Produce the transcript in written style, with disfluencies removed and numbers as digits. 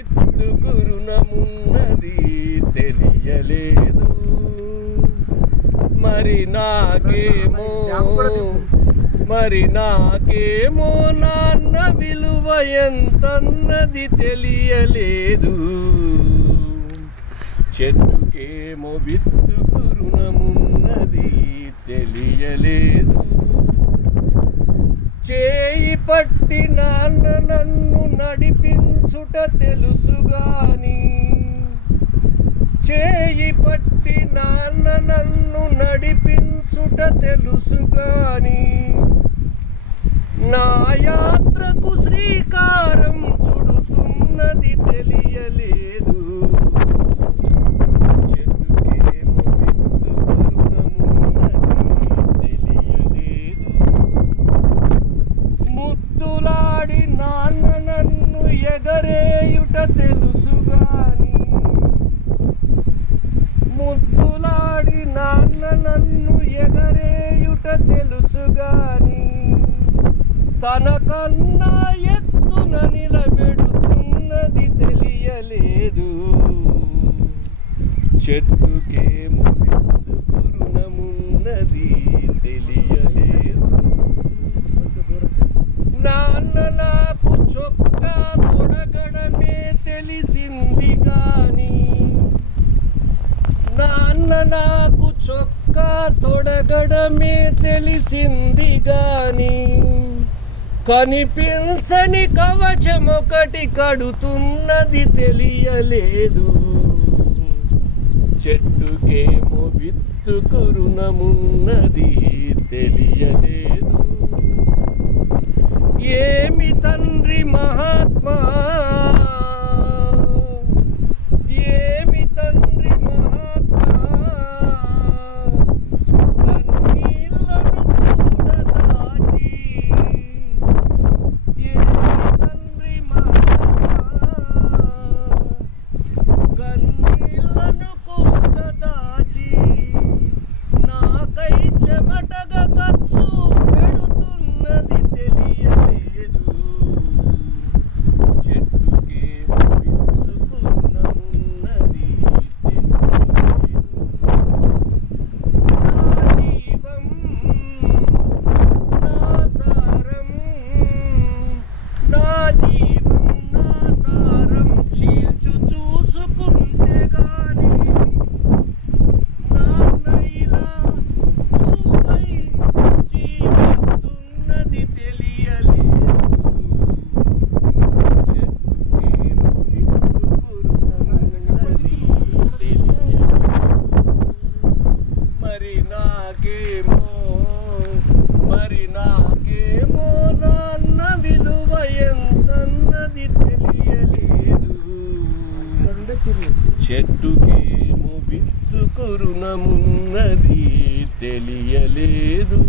ఎత్తుకురునమున్నది తెలియలేదు. మరి నాకేమో నాన్న విలువ ఎంతన్నది తెలియలేదు. చెట్టుకేమో విత్తుకురునమున్నది తెలియలేదు. చేయి పట్టి నాన్న నన్ను నడిపించుట తెలుసుగాని, చేయి పట్టి నాన్న నన్ను నడిపించుట తెలుసుగాని, నా యాత్రకు శ్రీకారం చుడుతున్నది తెలియలేదు. చెట్టుకేమో విత్తుకురునమున్నది తెలియలేదు. ముద్దులాడి నాన్న నన్ను ఎగరేయుట తెలుసుగాని, ముద్దులాడి నాన్న నన్ను ఎగరేయుట తెలుసుగాని, తనకన్నా ఎత్తున నిలబెడుతున్నది తెలియలేదు. చెట్టుకేమో విత్తుకురునమున్నది తెలియలేదు. నాన్న నాకు చొక్కా తొడగడమే తెలిసింది గాని, నాన్న నాకు చొక్కా తొడగడమే తెలిసింది గాని, కనిపించని కవచమొకటి కడుతున్నది తెలియలేదు. చెట్టుకేమో విత్తుకురునమున్నది తెలియలేదు. ఏమి తండ్రి మహాత్మా, ఏమి తండ్రి మహాత్మా, కన్నీళ్లను కూడా దాచి, ఏమి తండ్రి మహాత్మా, కన్నీళ్లను కూడా దాచి, నాకై చెమటగా ఖర్చు పెడుతున్నది తెలియలేదు. చెట్టుకేమో విత్తుకురునమున్నది తెలియలేదు. నా జీవం నా సారం, నా జీవం నా సారం చీల్చు చూసుకుంటే గాని, నాన్న ఇలా నువ్వై జీవిస్తున్నది తెలియలేదు. చెట్టుకేమో విత్తుకురునమున్నది తెలియలేదు. మరి నాకేమో నాన్న విలువ ఎంతన్నది తెలియలేదు. చెట్టుకేమో విత్తుకురునమున్నది తెలియలేదు.